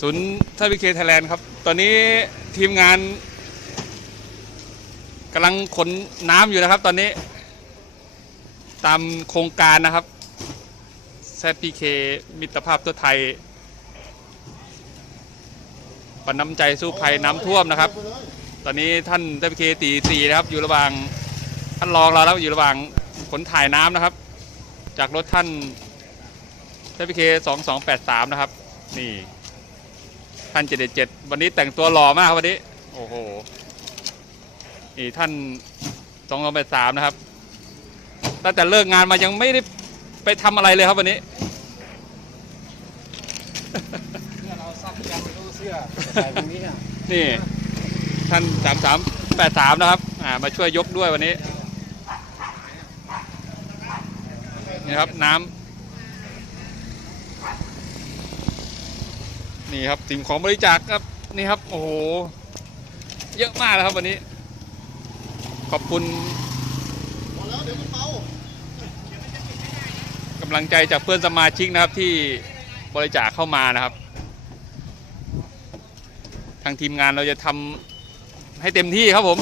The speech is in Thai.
ศูนย์ท่าพิเคไทยแลนด์ครับ ตอนนี้ทีมงานกำลังขนน้ำอยู่นะครับตอนนี้ ตามโครงการนะครับ ZPK มิตรภาพทั่วไทยปันน้ำใจสู้ภัยน้ำท่วมนะครับ ตอนนี้ท่าน ZPK ตีสีนะครับ อยู่ระหว่างท่านรองเราแล้วอยู่ระหว่างขนถ่ายน้ำนะครับ จากรถท่าน ZPK 2283 นะครับ นี่ ท่าน777วันนี้แต่งตัวหล่อมากครับวันนี้ โอ้โหนี่ท่าน2283นะครับตั้งแต่เลิกงานมายังไม่ได้ไปทำอะไรเลยครับวันนี้เสื้อเราซักยังไม่รู้เสื้อใส่ตรงนี้อะนี่ท่านสามสามแปดสามนะครับ อ่า มาช่วยยกด้วยวันนี้ นี่นะครับน้ำ นี่ครับสิ่งของบริจาคครับนี่ครับโอ้โหเยอะมากนะครับวันนี้ ขอบคุณกำลังใจจากเพื่อนสมาชิกนะครับที่บริจาคเข้ามานะครับ ทางทีมงานเราจะทำให้เต็มที่ครับผม